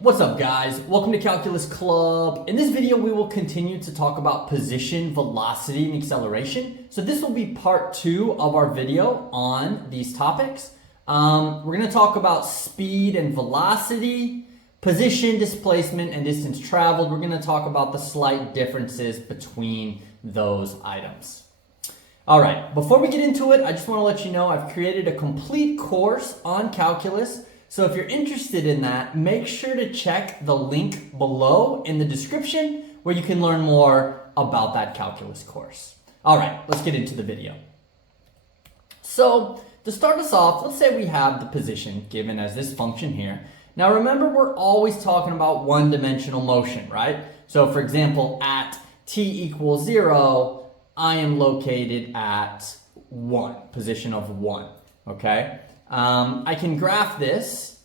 What's up, guys? Welcome to Calculus Club. In this video, we will continue to talk about position, velocity, and acceleration. So this will be part 2 of our video on these topics. We're going to talk about speed and velocity, position, displacement, and distance traveled. We're going to talk about the slight differences between those items. All right, before we get into it, I just want to let you know I've created a complete course on calculus. So if you're interested in that, make sure to check the link below in the description where you can learn more about that calculus course. All right, let's get into the video. So to start us off, let's say we have the position given as this function here. Now remember, we're always talking about one-dimensional motion, right? So for example, at t equals 0, I am located at 1, position of 1, okay? I can graph this,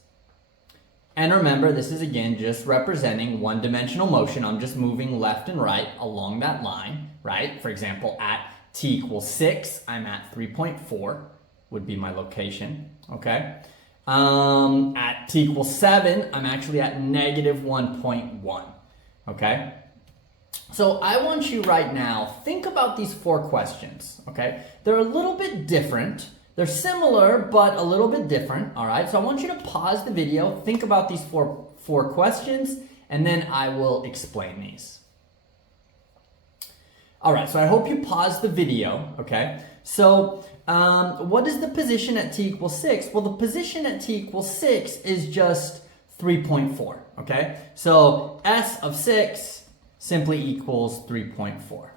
and remember, this is again just representing one-dimensional motion. I'm just moving left and right along that line, right? For example, at t equals 6, I'm at 3.4 would be my location, okay? At t equals 7, I'm actually at negative 1.1, okay? So I want you right now, think about these 4 questions, okay? They're a little bit different. They're similar, but a little bit different, all right? So I want you to pause the video, think about these four questions, and then I will explain these. All right, so I hope you pause the video, okay? So what is the position at t equals 6? Well, the position at t equals 6 is just 3.4, okay? So s of 6 simply equals 3.4,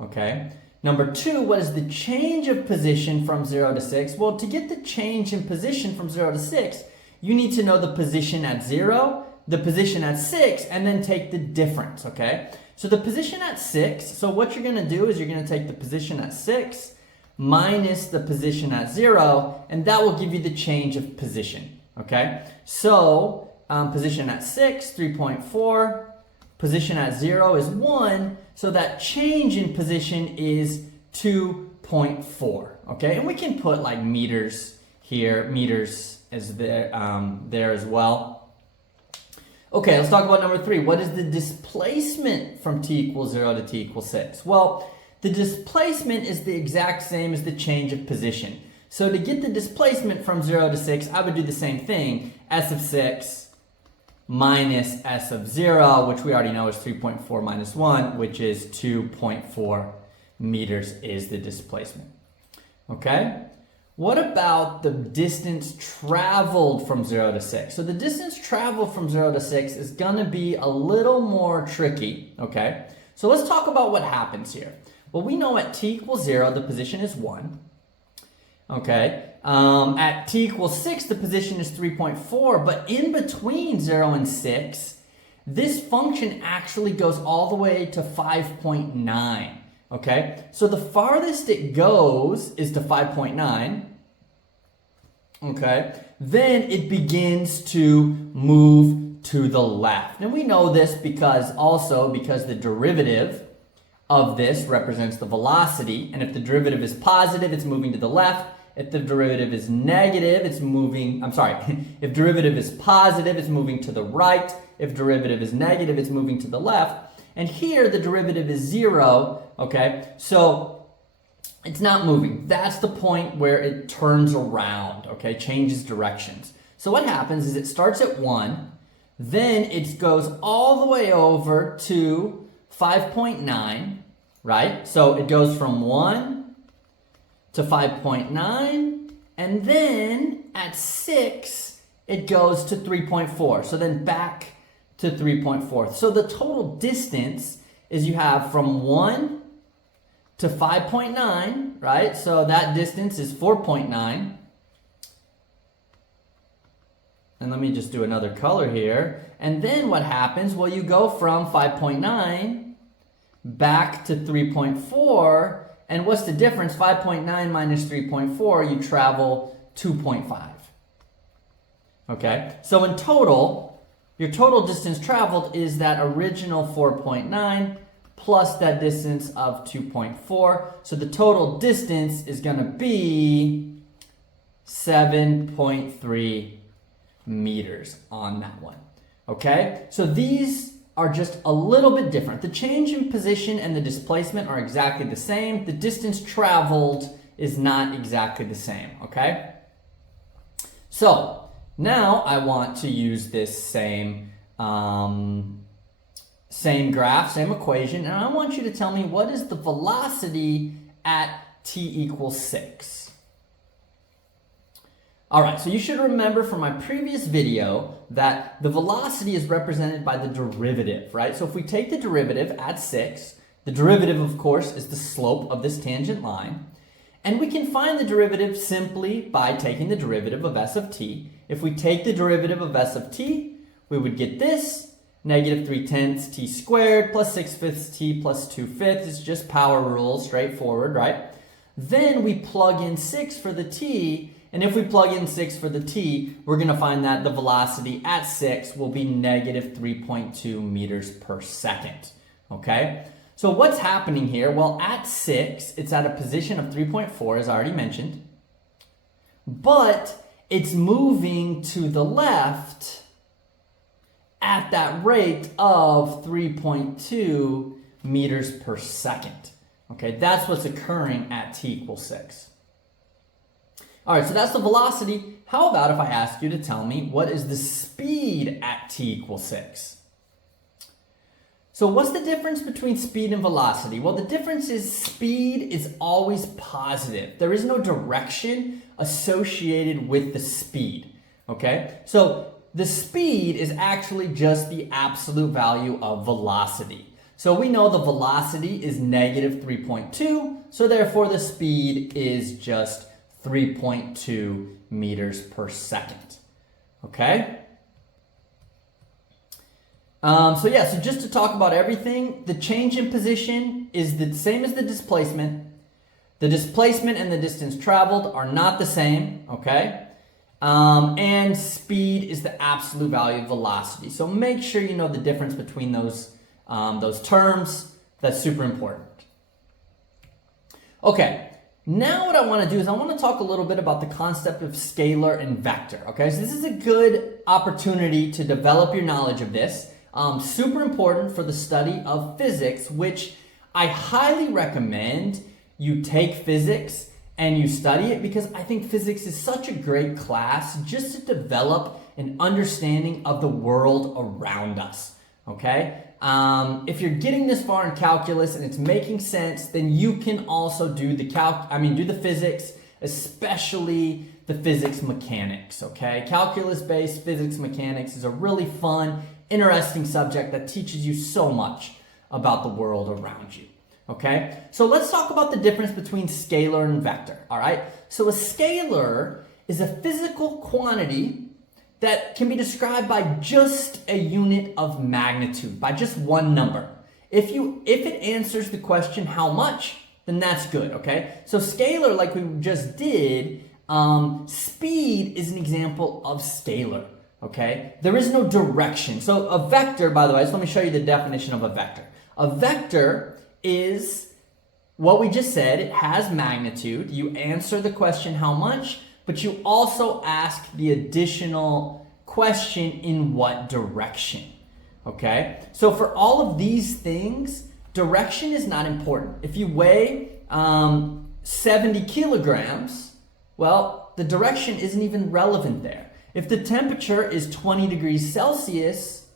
okay? Number 2, what is the change of position from 0 to 6? Well, to get the change in position from 0 to 6, you need to know the position at 0, the position at 6, and then take the difference, okay? So the position at 6, so what you're going to do is you're going to take the position at 6 minus the position at 0, and that will give you the change of position, okay? So position at 6, 3.4. Position at 0 is 1, so that change in position is 2.4, okay? And we can put like meters here, meters as there as well. Okay, let's talk about number 3. What is the displacement from t equals 0 to t equals 6? Well, the displacement is the exact same as the change of position. So to get the displacement from 0 to 6, I would do the same thing, s of 6 minus s of 0, which we already know is 3.4 minus 1, which is 2.4 meters is the displacement. Okay? What about the distance traveled from 0 to 6? So the distance traveled from 0 to 6 is going to be a little more tricky. Okay? So let's talk about what happens here. Well, we know at t equals 0, the position is 1. Okay? At t equals 6, the position is 3.4, but in between 0 and 6, this function actually goes all the way to 5.9, okay? So the farthest it goes is to 5.9, okay? Then it begins to move to the left. And we know this because the derivative of this represents the velocity, and if the derivative is positive, it's moving to the left. If the derivative is negative, if derivative is positive, it's moving to the right. If derivative is negative, it's moving to the left. And here, the derivative is 0, okay? So it's not moving. That's the point where it turns around, okay? Changes directions. So what happens is it starts at 1, then it goes all the way over to 5.9, right? So it goes from 1 to 5.9, and then at 6, it goes to 3.4. So then back to 3.4. So the total distance is you have from 1 to 5.9, right? So that distance is 4.9. And let me just do another color here. And then what happens? Well, you go from 5.9 back to 3.4. And what's the difference? 5.9 minus 3.4, you travel 2.5. Okay? So in total, your total distance traveled is that original 4.9 plus that distance of 2.4. So the total distance is going to be 7.3 meters on that one. okay? So these are just a little bit different. The change in position and the displacement are exactly the same. The distance traveled is not exactly the same, okay? So now I want to use this same graph, same equation, and I want you to tell me what is the velocity at t = 6. All right, so you should remember from my previous video that the velocity is represented by the derivative, right? So if we take the derivative at 6, the derivative, of course, is the slope of this tangent line. And we can find the derivative simply by taking the derivative of s of t. If we take the derivative of s of t, we would get this, -3/10 t squared plus 6/5 t plus 2/5. It's just power rule, straightforward, right? Then we plug in 6 for the t, and if we plug in 6 for the t, we're going to find that the velocity at 6 will be -3.2 meters per second, okay? So what's happening here? Well, at 6, it's at a position of 3.4, as I already mentioned, but it's moving to the left at that rate of 3.2 meters per second. Okay, that's what's occurring at t = 6. All right, so that's the velocity. How about if I asked you to tell me what is the speed at t = 6? So what's the difference between speed and velocity? Well, the difference is speed is always positive. There is no direction associated with the speed, okay? So the speed is actually just the absolute value of velocity. So we know the velocity is -3.2, so therefore the speed is just 3.2 meters per second, okay? So just to talk about everything, the change in position is the same as the displacement. The displacement and the distance traveled are not the same, okay? And speed is the absolute value of velocity. So make sure you know the difference between those terms. That's super important. Okay, now what I want to do is I want to talk a little bit about the concept of scalar and vector, okay? So this is a good opportunity to develop your knowledge of this. Super important for the study of physics, which I highly recommend you take physics and you study it, because I think physics is such a great class just to develop an understanding of the world around us, okay? If you're getting this far in calculus and it's making sense, then you can also do the physics, especially the physics mechanics, okay? Calculus-based physics mechanics is a really fun, interesting subject that teaches you so much about the world around you, okay? So let's talk about the difference between scalar and vector, all right? So a scalar is a physical quantity that can be described by just a unit of magnitude, by just one number. If it answers the question how much, then that's good, okay? So scalar, like we just did, speed is an example of scalar, okay? There is no direction. So a vector, by the way, so let me show you the definition of a vector. A vector is what we just said. It has magnitude. You answer the question how much, but you also ask the additional question in what direction, okay? So for all of these things, direction is not important. If you weigh 70 kilograms, well, the direction isn't even relevant there. If the temperature is 20 degrees Celsius,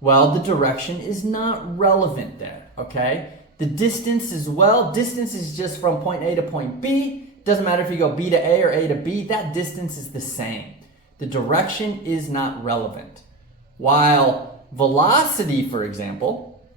well, the direction is not relevant there, okay? The distance as well, distance is just from point A to point B. Doesn't matter if you go B to A or A to B, that distance is the same. The direction is not relevant. While velocity, for example,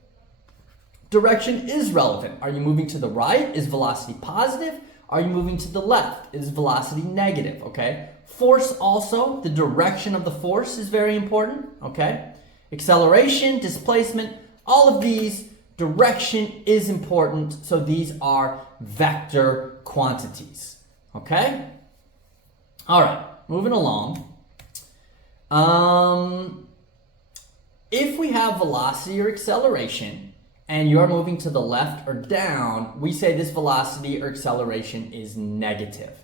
direction is relevant. Are you moving to the right? Is velocity positive? Are you moving to the left? Is velocity negative, okay? Force also, the direction of the force is very important, okay? Acceleration, displacement, all of these, direction is important, so these are vector quantities, okay? All right, moving along. If we have velocity or acceleration, and you're moving to the left or down, we say this velocity or acceleration is negative,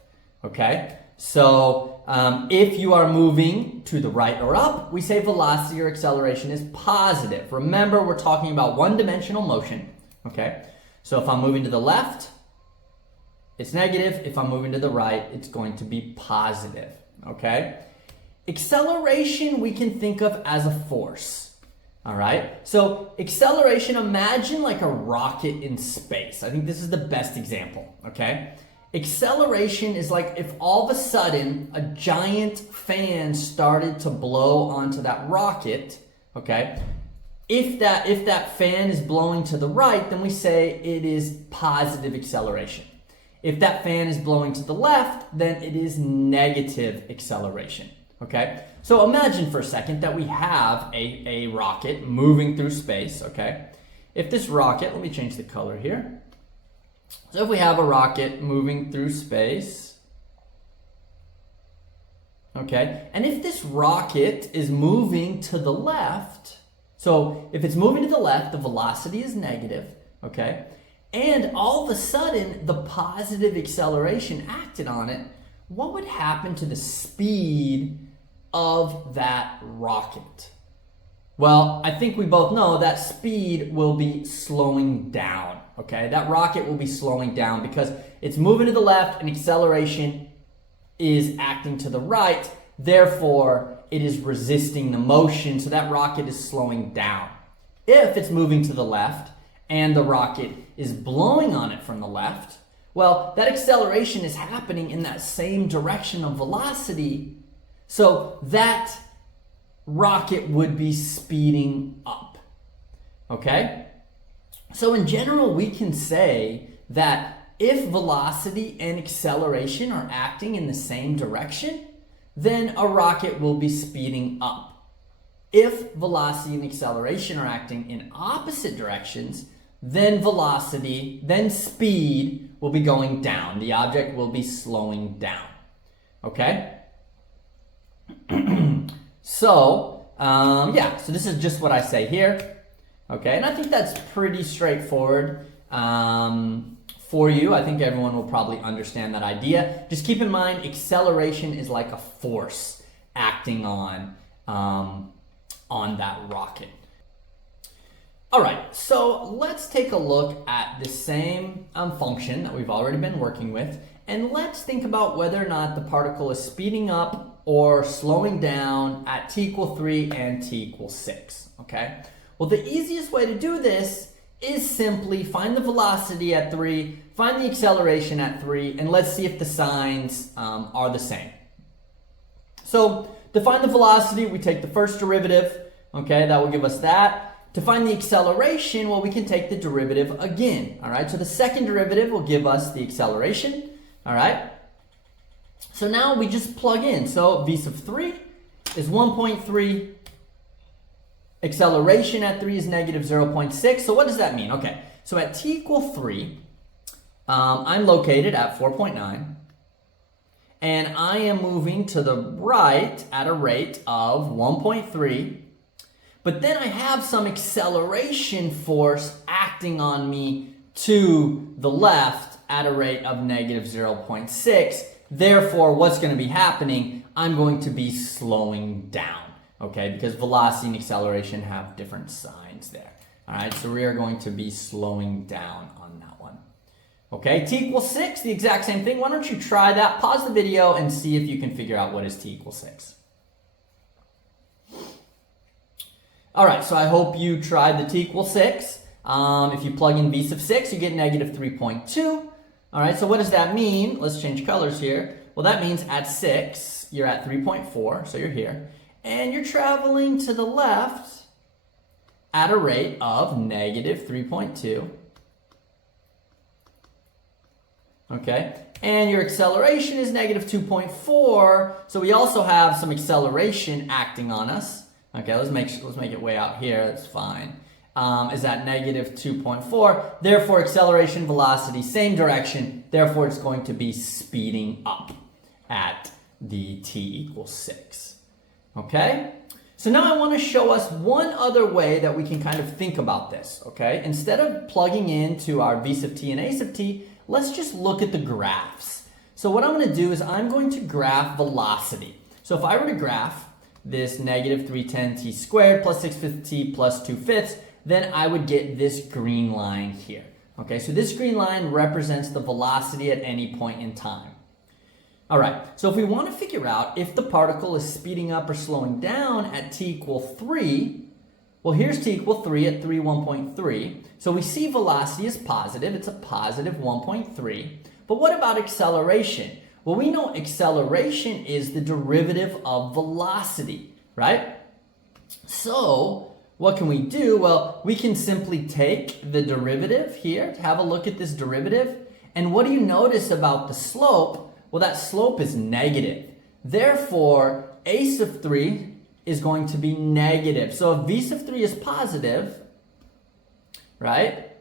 okay? So if you are moving to the right or up, we say velocity or acceleration is positive. Remember, we're talking about one-dimensional motion, okay? So if I'm moving to the left, it's negative. If I'm moving to the right, it's going to be positive, okay? Acceleration we can think of as a force, all right? So acceleration, imagine like a rocket in space. I think this is the best example, okay? Acceleration is like if all of a sudden a giant fan started to blow onto that rocket, okay? If that fan is blowing to the right, then we say it is positive acceleration. If that fan is blowing to the left, then it is negative acceleration, okay? So imagine for a second that we have a rocket moving through space, okay? If this rocket, let me change the color here. So if we have a rocket moving through space, okay, and if this rocket is moving to the left, so if it's moving to the left, the velocity is negative, okay, and all of a sudden the positive acceleration acted on it, what would happen to the speed of that rocket? Well, I think we both know that speed will be slowing down, okay? That rocket will be slowing down because it's moving to the left and acceleration is acting to the right. Therefore, it is resisting the motion, so that rocket is slowing down. If it's moving to the left and the rocket is blowing on it from the left, well, that acceleration is happening in that same direction of velocity, so that rocket would be speeding up, okay? So in general, we can say that if velocity and acceleration are acting in the same direction, then a rocket will be speeding up. If velocity and acceleration are acting in opposite directions, then speed will be going down. The object will be slowing down, okay? So, so this is just what I say here, okay? And I think that's pretty straightforward for you. I think everyone will probably understand that idea. Just keep in mind, acceleration is like a force acting on that rocket. All right, so let's take a look at the same function that we've already been working with, and let's think about whether or not the particle is speeding up or slowing down at t equals 3 and t equals 6, okay? Well, the easiest way to do this is simply find the velocity at 3, find the acceleration at 3, and let's see if the signs are the same. So to find the velocity, we take the first derivative, okay? That will give us that. To find the acceleration, well, we can take the derivative again, all right? So the second derivative will give us the acceleration, all right? So now we just plug in. So v sub 3 is 1.3. Acceleration at 3 is negative 0.6. So what does that mean? Okay, so at t equals 3, I'm located at 4.9. And I am moving to the right at a rate of 1.3. But then I have some acceleration force acting on me to the left at a rate of negative 0.6. Therefore, what's going to be happening? I'm going to be slowing down, okay? Because velocity and acceleration have different signs there. All right, so we are going to be slowing down on that one. Okay, t equals 6, the exact same thing. Why don't you try that? Pause the video and see if you can figure out what is t equals 6. All right, so I hope you tried the t equals 6. If you plug in v sub 6, you get negative 3.2. All right, so what does that mean? Let's change colors here. Well, that means at 6, you're at 3.4, so you're here. And you're traveling to the left at a rate of negative 3.2. Okay, and your acceleration is negative 2.4, so we also have some acceleration acting on us. Okay, let's make it way out here, that's fine. Is at negative 2.4. Therefore, acceleration, velocity, same direction. Therefore, it's going to be speeding up at the t equals 6. Okay? So now I want to show us one other way that we can kind of think about this. Okay? Instead of plugging into our v sub t and a sub t, let's just look at the graphs. So what I'm going to do is I'm going to graph velocity. So if I were to graph this negative 310t squared plus 6/5t plus 2/5, then I would get this green line here. Okay, so this green line represents the velocity at any point in time. All right, so if we want to figure out if the particle is speeding up or slowing down at t equal 3, well, here's t equal 3 at 3, 1.3. So we see velocity is positive. It's a positive 1.3. But what about acceleration? Well, we know acceleration is the derivative of velocity, right? So what can we do? Well, we can simply take the derivative here, have a look at this derivative. And what do you notice about the slope? Well, that slope is negative. Therefore, a sub 3 is going to be negative. So if v sub 3 is positive, right,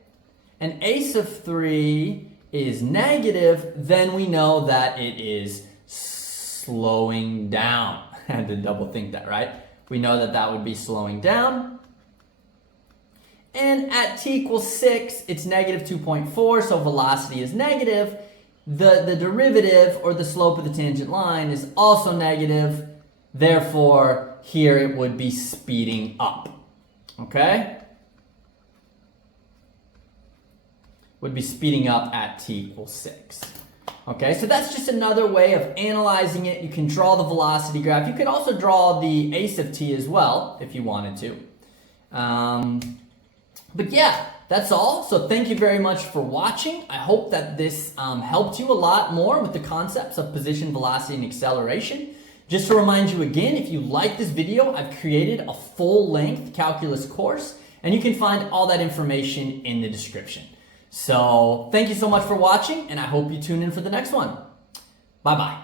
and a sub 3 is negative, then we know that it is slowing down. I had to double think that, right? We know that that would be slowing down. And at t equals 6, it's negative 2.4, so velocity is negative. The derivative, or the slope of the tangent line, is also negative. Therefore, here it would be speeding up. Okay? Would be speeding up at t equals 6. Okay, so that's just another way of analyzing it. You can draw the velocity graph. You could also draw the a sub t as well, if you wanted to. But yeah, that's all. So thank you very much for watching. I hope that this helped you a lot more with the concepts of position, velocity, and acceleration. Just to remind you again, if you like this video, I've created a full-length calculus course, and you can find all that information in the description. So thank you so much for watching, and I hope you tune in for the next one. Bye-bye.